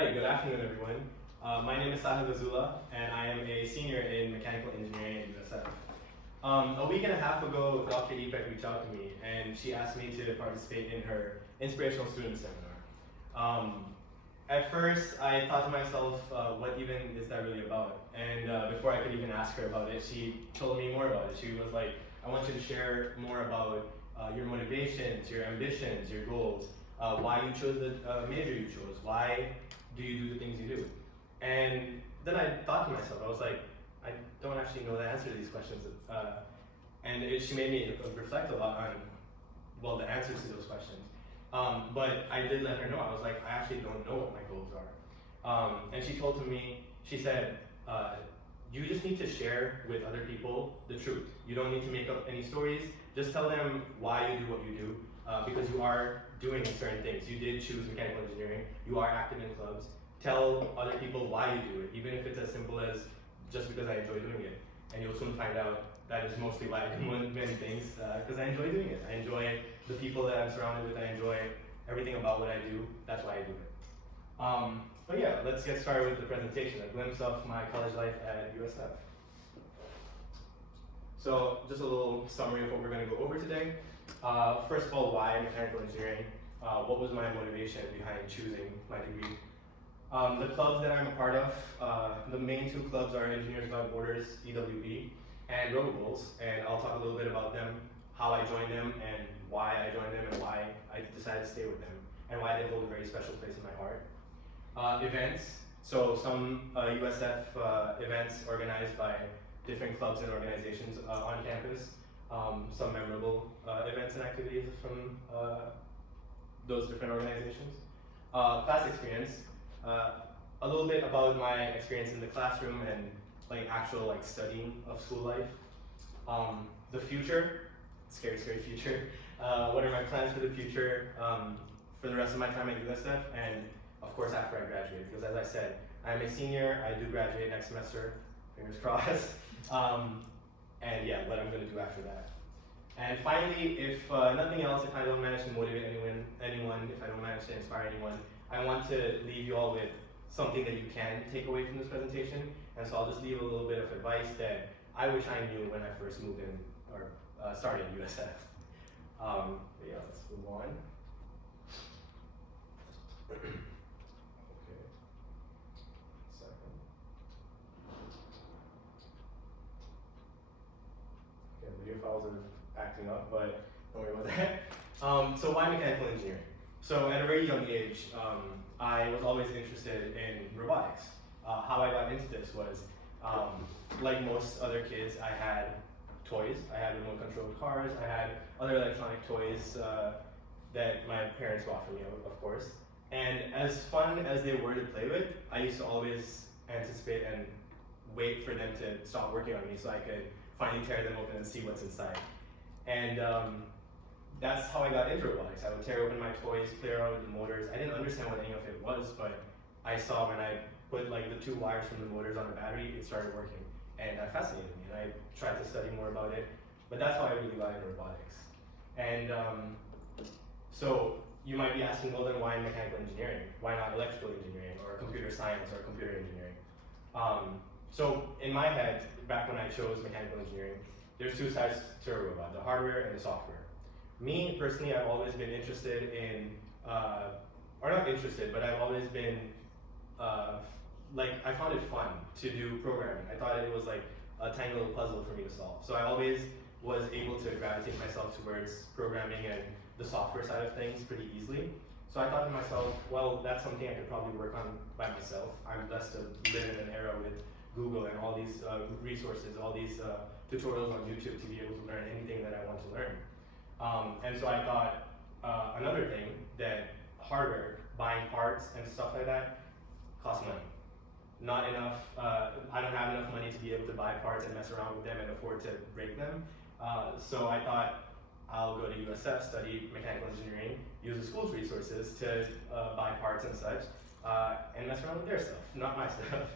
Alright, good afternoon everyone. My name is Sahil Gazula, and I am a senior in mechanical engineering at USF. A week and a half ago, Dr. Epek reached out to me, and she asked me to participate in her Inspirational Student Seminar. At first, I thought to myself, what even is that really about? And before I could even ask her about it, she told me more about it. She was like, I want you to share more about your motivations, your ambitions, your goals, why you chose the major you chose, why do you do the things you do? And then I thought to myself, I was like, I don't actually know the answer to these questions. She made me reflect a lot on, well, the answers to those questions. But I did let her know, I was like, I actually don't know what my goals are. And she told me, she said, you just need to share with other people the truth. You don't need to make up any stories. Just tell them why you do what you do, because you are doing certain things. You did choose mechanical engineering. You are active in clubs. Tell other people why you do it, even if it's as simple as just because I enjoy doing it. And you'll soon find out that is mostly why I do many things, because I enjoy doing it. I enjoy the people that I'm surrounded with. I enjoy everything about what I do. That's why I do it. But yeah, let's get started with the presentation, a glimpse of my college life at USF. So just a little summary of what we're going to go over today. First of all, why mechanical engineering? What was my motivation behind choosing my degree? The clubs that I'm a part of, the main two clubs are Engineers Without Borders, EWE, and Robo Bulls, and I'll talk a little bit about them, how I joined them, and why I joined them, and why I decided to stay with them, and why they hold a very special place in my heart. Events, so some USF events organized by different clubs and organizations on campus, some memorable events and activities from those different organizations. Class experience, a little bit about my experience in the classroom and actual studying of school life. The future, scary future. What are my plans for the future for the rest of my time at USF, and of course after I graduate, because as I said, I'm a senior, I do graduate next semester, fingers crossed. And yeah, what I'm going to do after that. And finally, if nothing else, if I don't manage to motivate anyone, if I don't manage to inspire anyone, I want to leave you all with something that you can take away from this presentation. And so I'll just leave a little bit of advice that I wish I knew when I first moved in or started USF. But yeah, let's move on. Okay. Second. Okay, video files are acting up, but don't worry about that. So why mechanical engineering? So at a very young age, I was always interested in robotics. How I got into this was, like most other kids, I had toys. I had remote controlled cars. I had other electronic toys that my parents bought for me, of course. And as fun as they were to play with, I used to always anticipate and wait for them to stop working on me so I could finally tear them open and see what's inside. And that's how I got into robotics. I would tear open my toys, play around with the motors. I didn't understand what any of it was, but I saw when I put the two wires from the motors on a battery, it started working. And that fascinated me, and I tried to study more about it. But that's how I really got into robotics. And so you might be asking, well then why mechanical engineering? Why not electrical engineering or computer science or computer engineering? So in my head, back when I chose mechanical engineering, there's two sides to a robot, the hardware and the software. Me, personally, I've always been interested in, or not interested, but I've always been, I found it fun to do programming. I thought it was a tiny little puzzle for me to solve. So I always was able to gravitate myself towards programming and the software side of things pretty easily. So I thought to myself, well, that's something I could probably work on by myself. I'm blessed to live in an era with Google and all these resources, all these tutorials on YouTube to be able to learn anything that I want to learn. And so I thought another thing, that hardware, buying parts and stuff like that, costs money. Not enough, I don't have enough money to be able to buy parts and mess around with them and afford to break them. So I thought I'll go to USF, study mechanical engineering, use the school's resources to buy parts and such, and mess around with their stuff, not my stuff.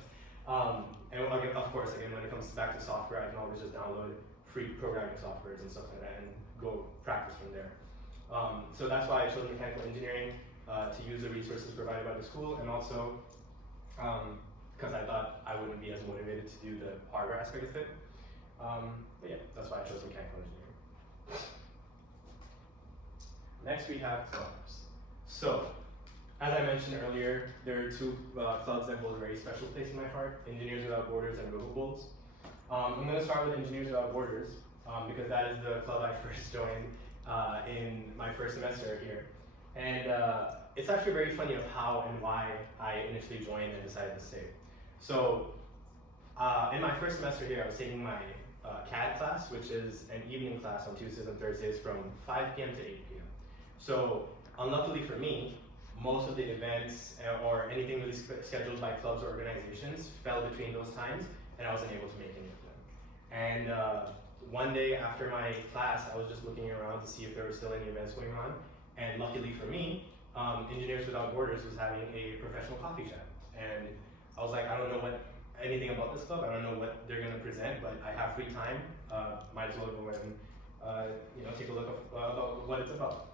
And of course, again, when it comes back to software, I can always just download free programming softwares and stuff like that and go practice from there. So that's why I chose mechanical engineering. to use the resources provided by the school, and also because I thought I wouldn't be as motivated to do the hardware aspect of it. But yeah, that's why I chose mechanical engineering. Next we have clubs. So, as I mentioned earlier, there are two clubs that hold a very special place in my heart, Engineers Without Borders and Robo-Bulls. I'm going to start with Engineers Without Borders, because that is the club I first joined in my first semester here. And it's actually very funny of how and why I initially joined and decided to stay. So, in my first semester here, I was taking my CAD class, which is an evening class on Tuesdays and Thursdays from 5 p.m. to 8 p.m. So, unluckily for me, most of the events or anything really scheduled by clubs or organizations fell between those times, and I wasn't able to make any of them. And one day after my class, I was just looking around to see if there were still any events going on, and luckily for me, Engineers Without Borders was having a professional coffee chat. And I was like, I don't know anything about this club, I don't know what they're gonna present, but I have free time, might as well go and take a look about what it's about.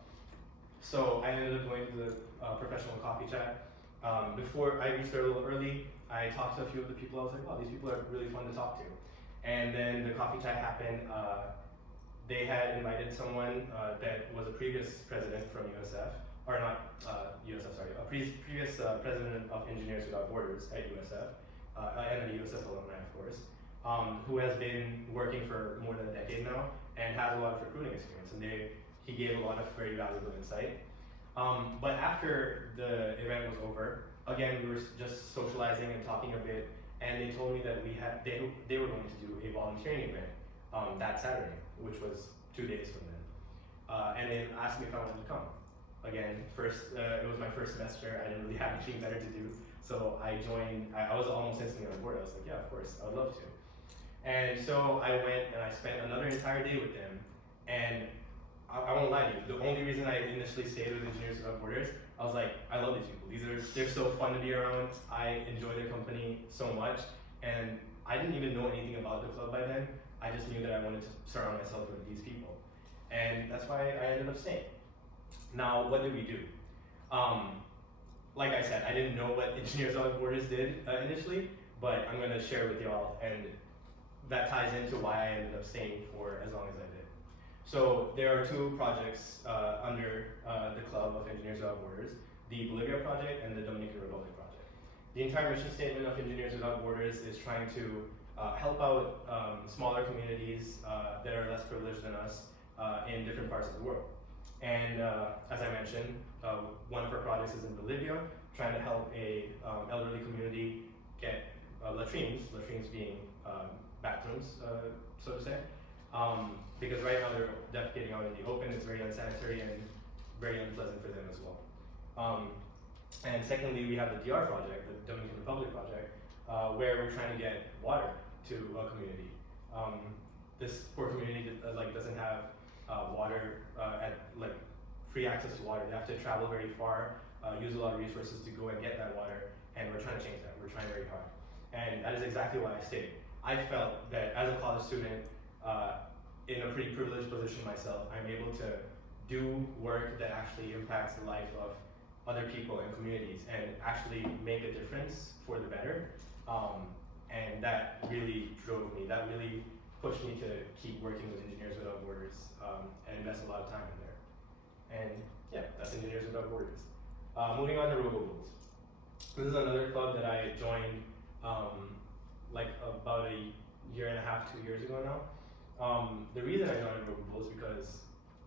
So I ended up going to the professional coffee chat. Before I reached there a little early, I talked to a few of the people. I was like, wow, these people are really fun to talk to. And then the coffee chat happened. They had invited someone that was a previous president from USF, or not USF, sorry, a previous president of Engineers Without Borders at USF, and a USF alumni, of course, who has been working for more than a decade now and has a lot of recruiting experience. And he gave a lot of very valuable insight. But after the event was over, again, we were just socializing and talking a bit, and they told me that they were going to do a volunteering event that Saturday, which was 2 days from then. And they asked me if I wanted to come. Again, it was my first semester, I didn't really have anything better to do, so I joined. I was almost instantly on board. I was like, yeah, of course, I would love to. And so I went and I spent another entire day with them, and I won't lie to you, the only reason I initially stayed with Engineers Without Borders, I was like, I love these people. They're so fun to be around. I enjoy their company so much. And I didn't even know anything about the club by then. I just knew that I wanted to surround myself with these people. And that's why I ended up staying. Now, what did we do? Like I said, I didn't know what Engineers Without Borders did initially, but I'm gonna share with y'all, and that ties into why I ended up staying for as long as I did. So there are two projects under the Club of Engineers Without Borders, the Bolivia project and the Dominican Republic project. The entire mission statement of Engineers Without Borders is trying to help out smaller communities that are less privileged than us in different parts of the world. And as I mentioned, one of our projects is in Bolivia, trying to help a elderly community get latrines being bathrooms, so to say. Because right now they're defecating out in the open, it's very unsanitary and very unpleasant for them as well. And secondly, we have the DR project, the Dominican Republic project, where we're trying to get water to a community. This poor community doesn't have water free access to water. They have to travel very far, use a lot of resources to go and get that water, and we're trying to change that. We're trying very hard. And that is exactly why I stayed. I felt that as a college student, in a pretty privileged position myself, I'm able to do work that actually impacts the life of other people and communities and actually make a difference for the better. And that really drove me, that really pushed me to keep working with Engineers Without Borders and invest a lot of time in there. And yeah, that's Engineers Without Borders. Moving on to Robo-Bulls. This is another club that I joined about a year and a half, 2 years ago now. The reason I joined Robo-Bulls is because,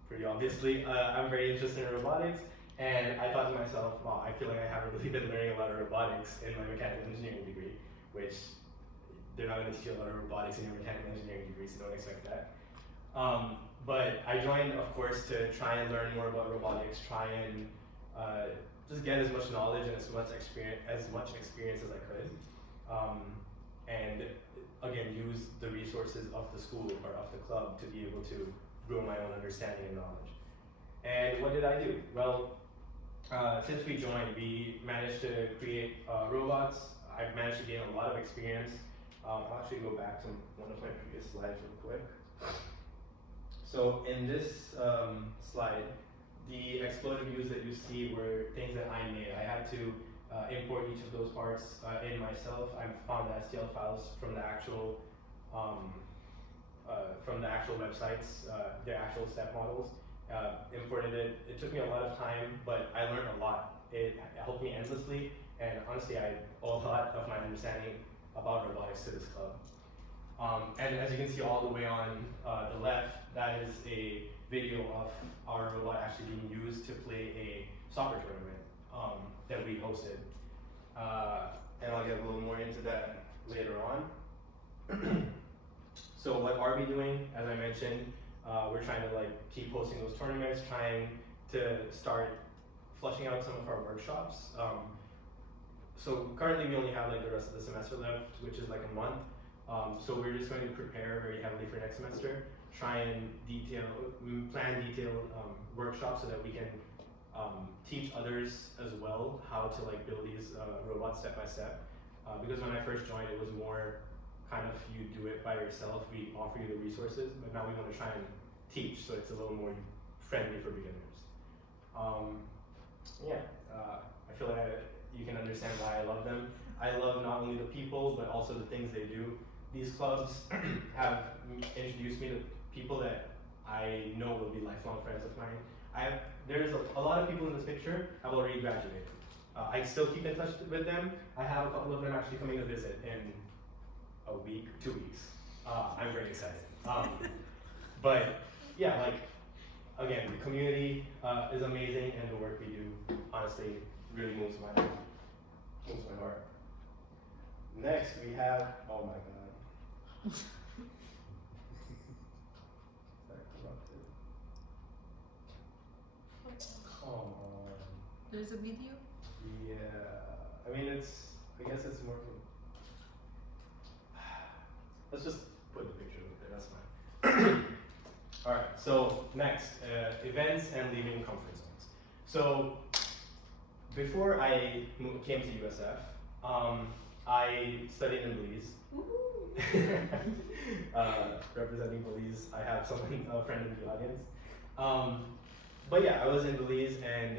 pretty obviously, I'm very interested in robotics, and I thought to myself, wow, I feel like I haven't really been learning a lot of robotics in my mechanical engineering degree, which they're not going to teach you a lot of robotics in your mechanical engineering degree, so don't expect that. But I joined, of course, to try and learn more about robotics, try and just get as much knowledge and as much experience as I could, and again, use the resources of the school or of the club to be able to grow my own understanding and knowledge. And what did I do? Well, since we joined, we managed to create robots. I've managed to gain a lot of experience. I'll actually go back to one of my previous slides real quick. So in this slide, the exploded views that you see were things that I made. I had to import each of those parts in myself. I found the STL files from the actual websites, their actual step models. Imported it. It took me a lot of time, but I learned a lot. It helped me endlessly, and honestly, I owe a lot of my understanding about robotics to this club. And as you can see all the way on the left, that is a video of our robot actually being used to play a soccer tournament that we hosted. And I'll get a little more into that later on. So what are we doing? As I mentioned, we're trying to keep hosting those tournaments, trying to start flushing out some of our workshops. So currently we only have the rest of the semester left, which is a month. So we're just going to prepare very heavily for next semester, try and plan detailed workshops so that we can teach others as well how to build these robots step by step. Because when I first joined, it was more kind of you do it by yourself. We offer you the resources, but now we want to try and teach, so it's a little more friendly for beginners. I feel like you can understand why I love them. I love not only the people, but also the things they do. These clubs have introduced me to people that I know will be lifelong friends of mine. There's a lot of people in this picture have already graduated. I still keep in touch with them. I have a couple of them actually coming to visit in a week, 2 weeks. I'm very excited. But yeah, again, the community is amazing, and the work we do, honestly, really moves my heart. Next, we have, oh my god. Is that corrupted? Come on. There's a video? Yeah, I mean, I guess it's more for, let's just put the picture up there, that's fine. All right, so next, events and leaving comfort zones. So before I came to USF, I studied in Belize. Representing Belize, I have a friend in the audience. But yeah, I was in Belize and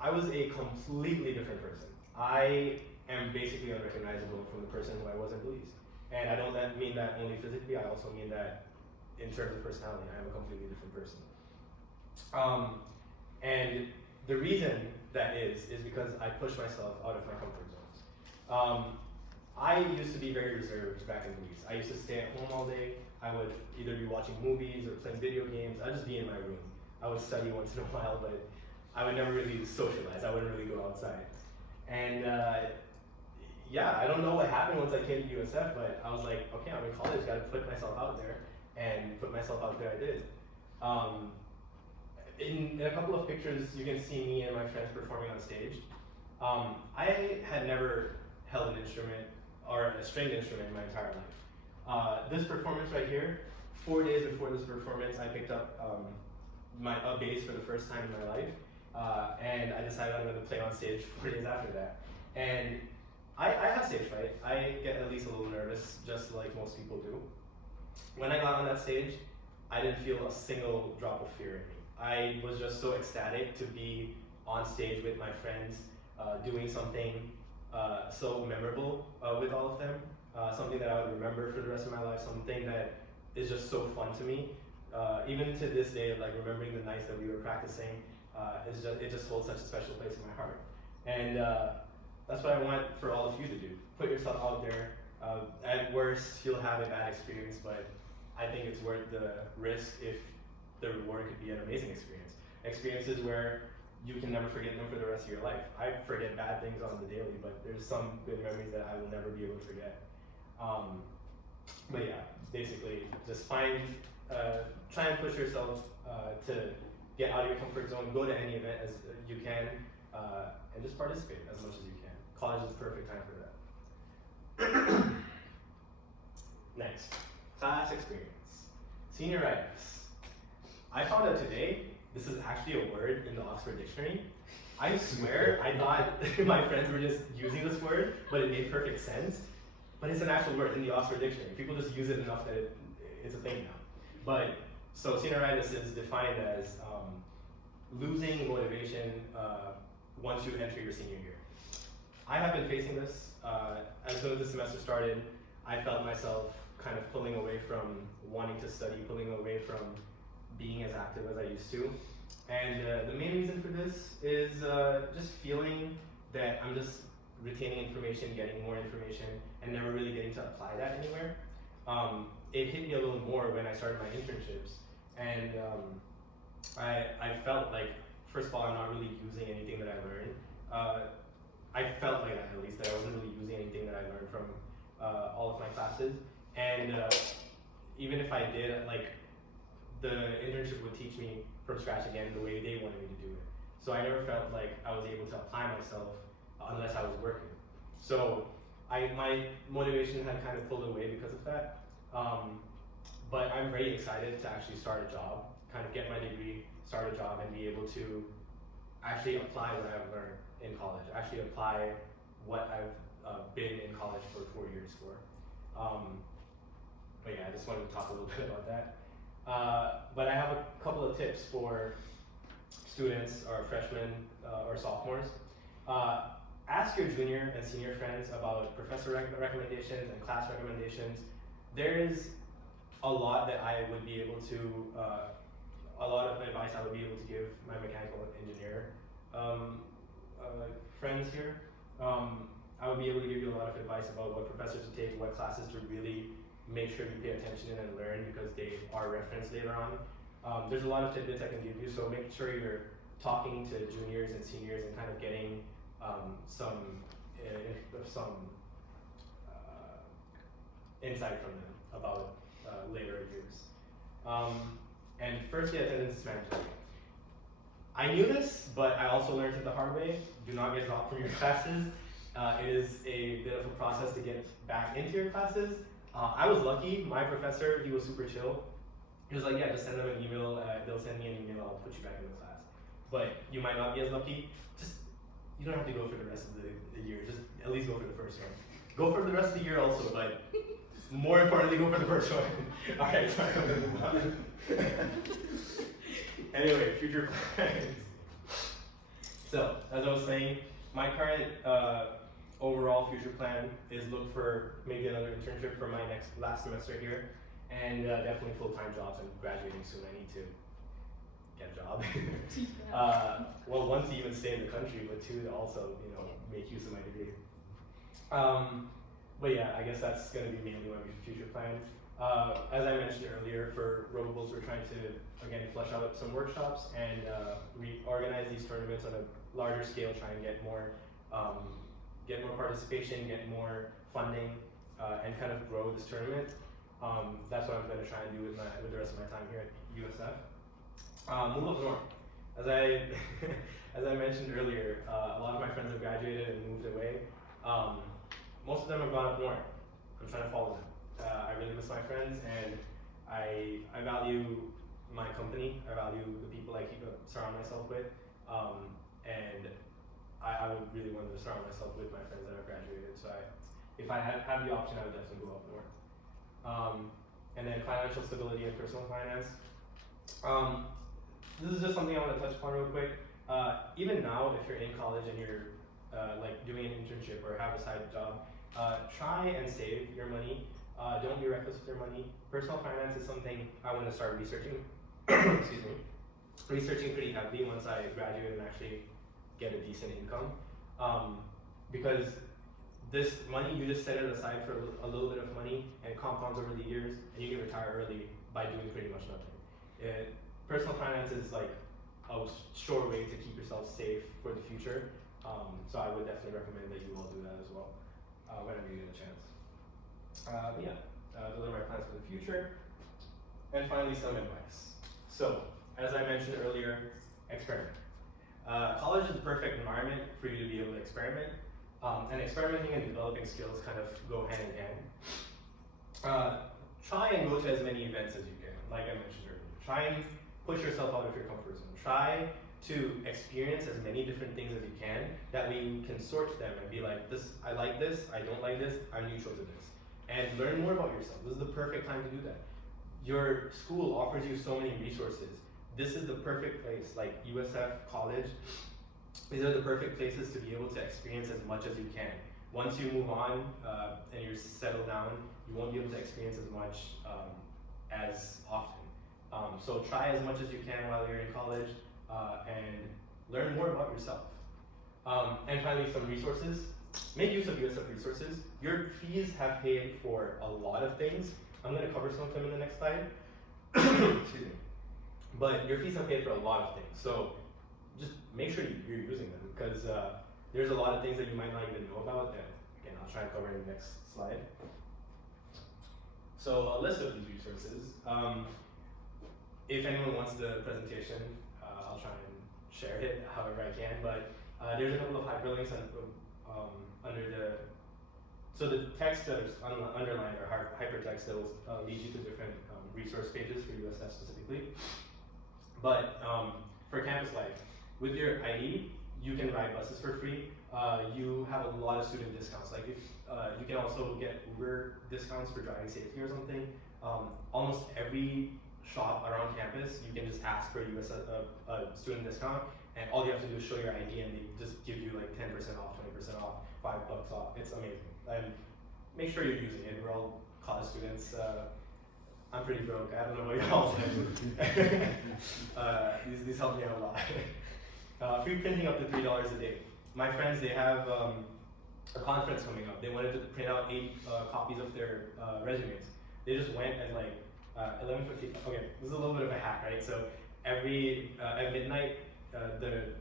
I was a completely different person. I am basically unrecognizable from the person who I was in Belize. And I don't mean that only physically, I also mean that in terms of personality, I am a completely different person. And the reason that is because I push myself out of my comfort zones. I used to be very reserved back in Belize. I used to stay at home all day. I would either be watching movies or playing video games. I'd just be in my room. I would study once in a while, but I would never really socialize. I wouldn't really go outside. And I don't know what happened once I came to USF, but I was like, okay, I'm in college, gotta put myself out there, and put myself out there I did. In a couple of pictures, you can see me and my friends performing on stage. I had never held an instrument or a stringed instrument in my entire life. This performance right here, 4 days before this performance, I picked up a bass for the first time in my life, and I decided I'm going to play on stage 4 days after that. And I have stage fright. I get at least a little nervous, just like most people do. When I got on that stage, I didn't feel a single drop of fear in me. I was just so ecstatic to be on stage with my friends, doing something so memorable with all of them, something that I would remember for the rest of my life, something that is just so fun to me. Even to this day, remembering the nights that we were practicing, it just holds such a special place in my heart. And that's what I want for all of you to do. Put yourself out there. At worst, you'll have a bad experience, but I think it's worth the risk if the reward could be an amazing experience. Experiences where you can never forget them for the rest of your life. I forget bad things on the daily, but there's some good memories that I will never be able to forget. But yeah, basically, just try and push yourself to get out of your comfort zone, go to any event as you can, and just participate as much as you can. College is the perfect time for that. Next, class experience. Senioritis. I found out today, this is actually a word in the Oxford Dictionary. I swear, I thought my friends were just using this word, but it made perfect sense. But it's an actual word in the Oxford Dictionary. People just use it enough that it's a thing now. But, so senioritis is defined as losing motivation once you enter your senior year. I have been facing this. As soon as the semester started, I felt myself kind of pulling away from wanting to study, pulling away from being as active as I used to. And the main reason for this is just feeling that I'm just retaining information, getting more information, and never really getting to apply that anywhere. It hit me a little more when I started my internships, and I felt like, first of all, I'm not really using anything that I learned. I felt like that, at least, that I wasn't really using anything that I learned from all of my classes. And even if I did, like, the internship would teach me from scratch again the way they wanted me to do it. So I never felt like I was able to apply myself unless I was working. So my motivation had kind of pulled away because of that. But I'm very excited to actually start a job, kind of get my degree, start a job, and be able to actually apply what I've learned in college, actually apply what I've been in college for 4 years for. But yeah, I just wanted to talk a little bit about that. But I have a couple of tips for students or freshmen or sophomores. Ask your junior and senior friends about professor recommendations and class recommendations. There is a lot that I would be able to, a lot of advice I would be able to give my mechanical engineer friends here. I would be able to give you a lot of advice about what professors to take, what classes to really make sure you pay attention in and learn, because they are referenced later on. There's a lot of tidbits I can give you, so make sure you're talking to juniors and seniors and kind of getting some insight from them about later years. And first day attendance is mandatory. I knew this, but I also learned it the hard way. Do not get dropped from your classes. It is a bit of a process to get back into your classes. I was lucky. My professor, he was super chill. He was like, yeah, just send them an email. They'll send me an email. I'll put you back in the class. But you might not be as lucky. Just, you don't have to go for the rest of the year. Just at least go for the first one. Go for the rest of the year also, but more importantly, go for the first one. All right, sorry, I'm gonna move on. Anyway, future plans. So, as I was saying, my current overall future plan is look for maybe another internship for my last semester here, and definitely full-time jobs. I'm graduating soon. I need to get a job. Well, one, to even stay in the country, but two, to also, make use of my degree. But yeah, I guess that's going to be mainly my future plan. As I mentioned earlier, for Robables, we're trying to, again, flesh out some workshops and reorganize these tournaments on a larger scale, try and get more participation, get more funding, and kind of grow this tournament. That's what I'm going to try and do with the rest of my time here at USF. Move up north. As I mentioned earlier, a lot of my friends have graduated and moved away. Most of them have gone up north. I'm trying to follow them. I really miss my friends, and I value my company. I value the people I surround myself with, and I would really want to surround myself with my friends that have graduated. So if I had the option, I would definitely go up north. And then financial stability and personal finance. This is just something I want to touch upon real quick. Even now, if you're in college and you're like doing an internship or have a side job, try and save your money. Don't be reckless with your money. Personal finance is something I want to start researching. Excuse me. Researching pretty heavily once I graduate and actually get a decent income. Because this money, you just set it aside for a little bit of money, and it compounds over the years, and you can retire early by doing pretty much nothing. Personal finance is like a sure way to keep yourself safe for the future. So I would definitely recommend that you all do that as well whenever you get a chance. But yeah, those are my plans for the future. And finally, some advice. So, as I mentioned earlier, experiment. College is the perfect environment for you to be able to experiment. And experimenting and developing skills kind of go hand in hand. Try and go to as many events as you can, like I mentioned earlier. Try and push yourself out of your comfort zone. Try to experience as many different things as you can. That way you can sort them and be like, this, I like this, I don't like this, I'm neutral to this. And learn more about yourself. This is the perfect time to do that. Your school offers you so many resources this is the perfect place, like USF, college, these are the perfect places to be able to experience as much as you can. Once you move on and you're settled down, you won't be able to experience as much as often. So try as much as you can while you're in college and learn more about yourself. And finally, some resources. Make use of USF resources. Your fees have paid for a lot of things. I'm going to cover some of them in the next slide. Excuse me. But your fees have paid for a lot of things. So just make sure you're using them, because there's a lot of things that you might not even know about that, again, I'll try and cover in the next slide. So a list of these resources. If anyone wants the presentation, I'll try and share it however I can, but there's a couple of hyperlinks under the, so the text that is underlined are hypertext that will lead you to different resource pages for USF specifically. But for campus life, with your ID, you can ride buses for free. You have a lot of student discounts. Like if you can also get Uber discounts for driving safety or something. Almost every shop around campus, you can just ask for a student discount, and all you have to do is show your ID, and they just give you like 10% off, 20% off, $5 off. It's amazing. And make sure you're using it. We're all college students. I'm pretty broke. I don't know what y'all think. These help me out a lot. Free printing up to $3 a day. My friends, they have a conference coming up. They wanted to print out 8 copies of their resumes. They just went at like 11:50. Okay, this is a little bit of a hack, right? So every at midnight, the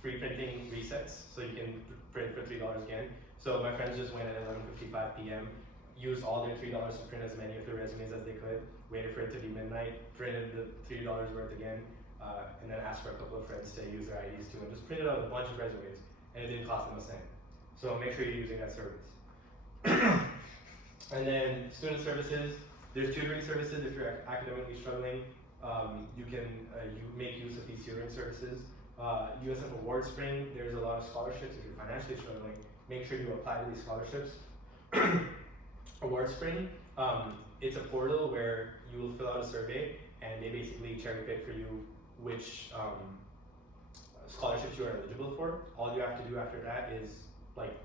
free printing resets, so you can print for $3 again. So my friends just went at 11:55 p.m. Used all their $3 to print as many of their resumes as they could, waited for it to be midnight, printed the $3 worth again, and then asked for a couple of friends to use their IDs too, and just printed out a bunch of resumes, and it didn't cost them a cent. So make sure you're using that service. And then student services, there's tutoring services if you're academically struggling. You can you make use of these tutoring services. USF Award Spring, there's a lot of scholarships if you're financially struggling. Make sure you apply to these scholarships. Award Spring, it's a portal where you will fill out a survey, and they basically cherry pick for you which scholarships you are eligible for. All you have to do after that is like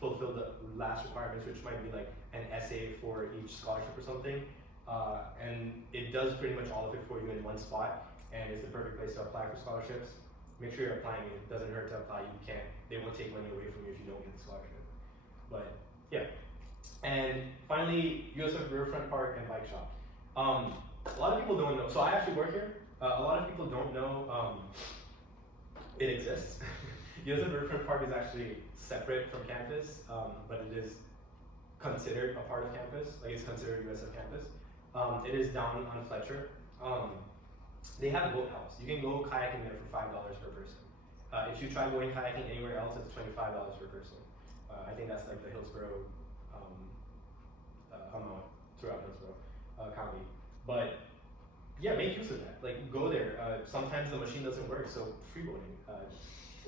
fulfill the last requirements, which might be like an essay for each scholarship or something, and it does pretty much all of it for you in one spot, and it's the perfect place to apply for scholarships. Make sure you're applying. It doesn't hurt to apply. You can't. They won't take money away from you if you don't get the scholarship. But yeah. And finally, USF Riverfront Park and Bike Shop. A lot of people don't know. So I actually work here. A lot of people don't know it exists. USF Riverfront Park is actually separate from campus, but it is considered a part of campus. Like it's considered USF campus. It is down on Fletcher. They have a boat house. You can go kayaking there for $5 per person. If you try going kayaking anywhere else, it's $25 per person. I think that's like the Hillsborough amount throughout Hillsborough County. But yeah, make use of that. Like go there. Sometimes the machine doesn't work, so free boating.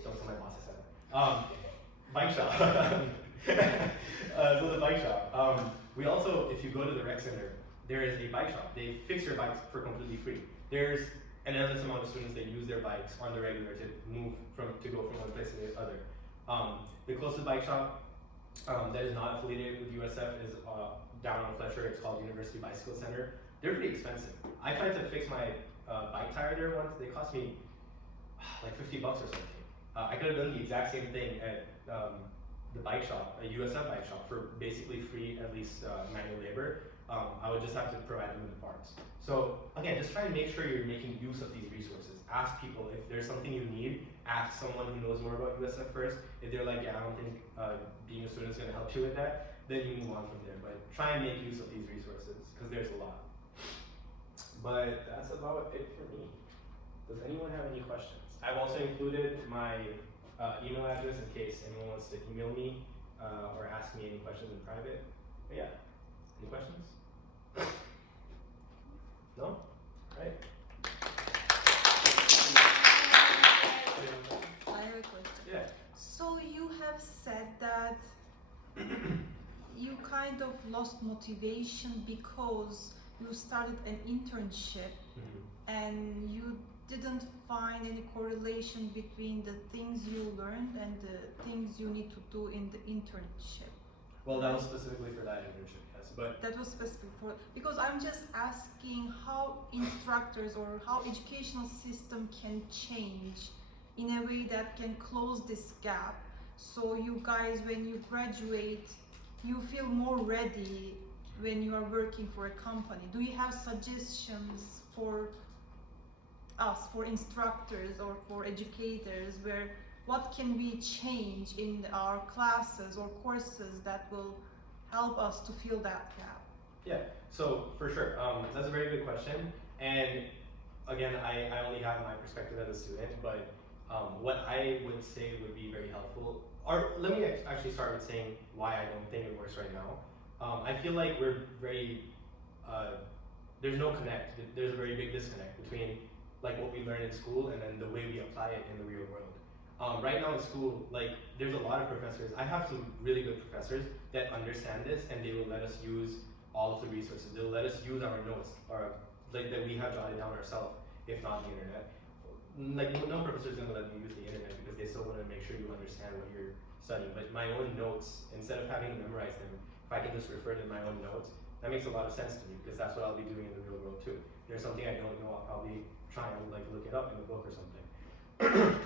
Don't tell my boss I said that. Bike shop. So the bike shop. We also, if you go to the rec center, there is a bike shop. They fix your bikes for completely free. There's an endless amount of students that use their bikes on the regular to go from one place to the other. The closest bike shop that is not affiliated with USF is down on Fletcher. It's called University Bicycle Center. They're pretty expensive. I tried to fix my bike tire there once. They cost me like $50 or something. I could have done the exact same thing at the bike shop, a USF bike shop, for basically free, at least manual labor. I would just have to provide them with the parts. So again, just try and make sure you're making use of these resources. Ask people if there's something you need. Ask someone who knows more about USF first. If they're like, yeah, I don't think being a student is going to help you with that, then you move on from there. But try and make use of these resources, because there's a lot. But that's about it for me. Does anyone have any questions? I've also included my email address in case anyone wants to email me or ask me any questions in private. But yeah, any questions? No? All right. I have a question. Yeah. So you have said that you kind of lost motivation because you started an internship and you didn't find any correlation between the things you learned and the things you need to do in the internship. Well, that was specifically for that internship, yes. But That was specific for, because I'm just asking how instructors or how educational system can change in a way that can close this gap, so you guys, when you graduate, you feel more ready when you are working for a company. Do you have suggestions for us, for instructors or for educators, where what can we change in our classes or courses that will help us to fill that gap? yeah, so for sure, that's a very good question. And again, I only have my perspective as a student, but what I would say would be very helpful, or let me actually start with saying why I don't think it works right now. I feel like we're very, there's no connect, there's a very big disconnect between like what we learn in school and then the way we apply it in the real world. Right now in school, like there's a lot of professors, I have some really good professors that understand this, and they will let us use all of the resources. They'll let us use our notes, or like that we have jotted down ourselves, if not the internet. Like no professor is gonna let you use the internet because they still want to make sure you understand what you're studying. But my own notes, instead of having to memorize them, if I can just refer to my own notes, that makes a lot of sense to me, because that's what I'll be doing in the real world too. If there's something I don't know, I'll probably try and like look it up in a book or something.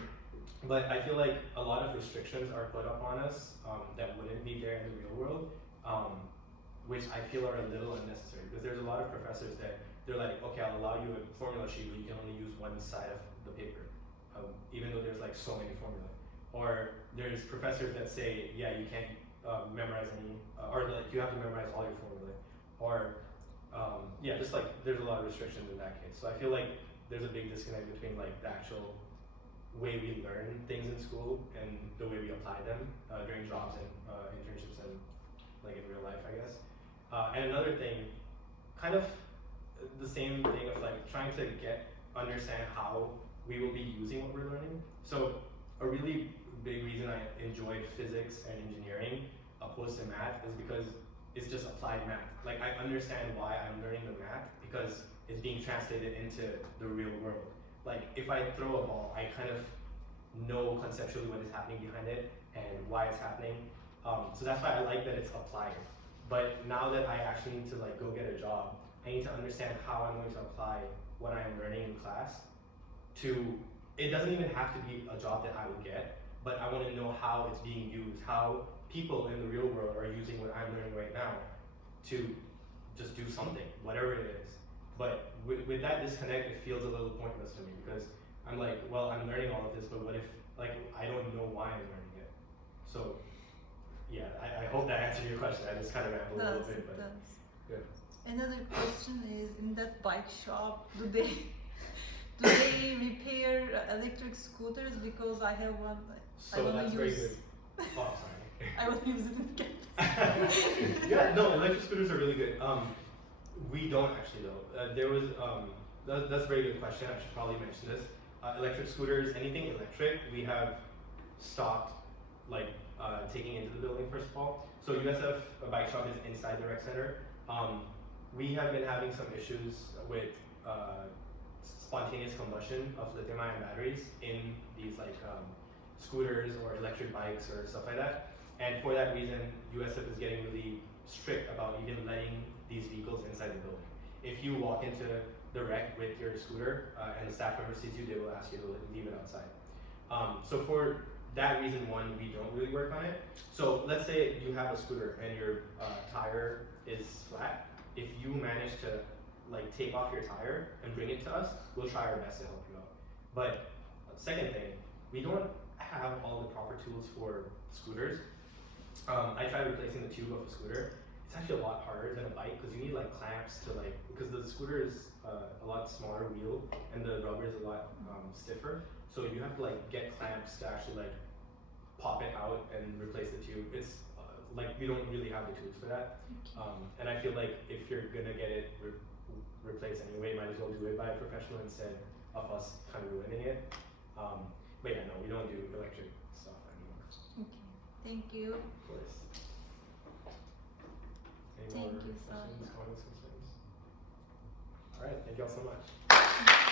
But I feel like a lot of restrictions are put up on us that wouldn't be there in the real world, which I feel are a little unnecessary, because there's a lot of professors that they're like, okay, I'll allow you a formula sheet, but you can only use one side of the paper, even though there's like so many formulae. Or there's professors that say, yeah, you can't memorize any, or like you have to memorize all your formulae. Or yeah, just like there's a lot of restrictions in that case. So I feel like there's a big disconnect between like the actual way we learn things in school and the way we apply them during jobs and internships and like in real life, I guess. And another thing, kind of the same thing of like trying to understand how we will be using what we're learning. So a really big reason I enjoyed physics and engineering opposed to math is because it's just applied math. Like I understand why I'm learning the math, because it's being translated into the real world. Like if I throw a ball, I kind of know conceptually what is happening behind it and why it's happening. So that's why I like that it's applied. But now that I actually need to like go get a job, I need to understand how I'm going to apply what I'm learning in class to, it doesn't even have to be a job that I will get, but I want to know how it's being used, how people in the real world are using what I'm learning right now to just do something, whatever it is. But with that disconnect, it feels a little pointless to me, because I'm like, well, I'm learning all of this, but what if, like, I don't know why I'm learning it? So, yeah, I hope that answered your question. I just kind of rambled a little bit, but good. Another question is, in that bike shop, do they repair electric scooters? Because I have one. So that's very good. Oh, sorry. I will use it in campus. Yeah, no, electric scooters are really good. We don't actually though. There was that's a very good question. I should probably mention this. Electric scooters, anything electric, we have stopped like taking into the building first of all. So USF bike shop is inside the rec center. We have been having some issues with spontaneous combustion of lithium-ion batteries in these like scooters or electric bikes or stuff like that. And for that reason, USF is getting really strict about even letting these vehicles inside the building. If you walk into the rec with your scooter and the staff member sees you, they will ask you to leave it outside. So for that reason, one, we don't really work on it. So let's say you have a scooter and your tire is flat. If you manage to like take off your tire and bring it to us, we'll try our best to help you out. But second thing, we don't have all the proper tools for scooters. I tried replacing the tube of a scooter. It's actually a lot harder than a bike, because you need like clamps to like, because the scooter is a lot smaller wheel and the rubber is a lot stiffer. So you have to like get clamps to actually like pop it out and replace the tube. It's like we don't really have the tools for that. And I feel like if you're gonna get it replaced anyway, might as well do it by a professional instead of us kind of ruining it. But yeah, no, we don't do electric stuff anymore. Okay, thank you. Of course. Any Thank more you, questions, Sahil. comments, concerns? All right, thank y'all so much.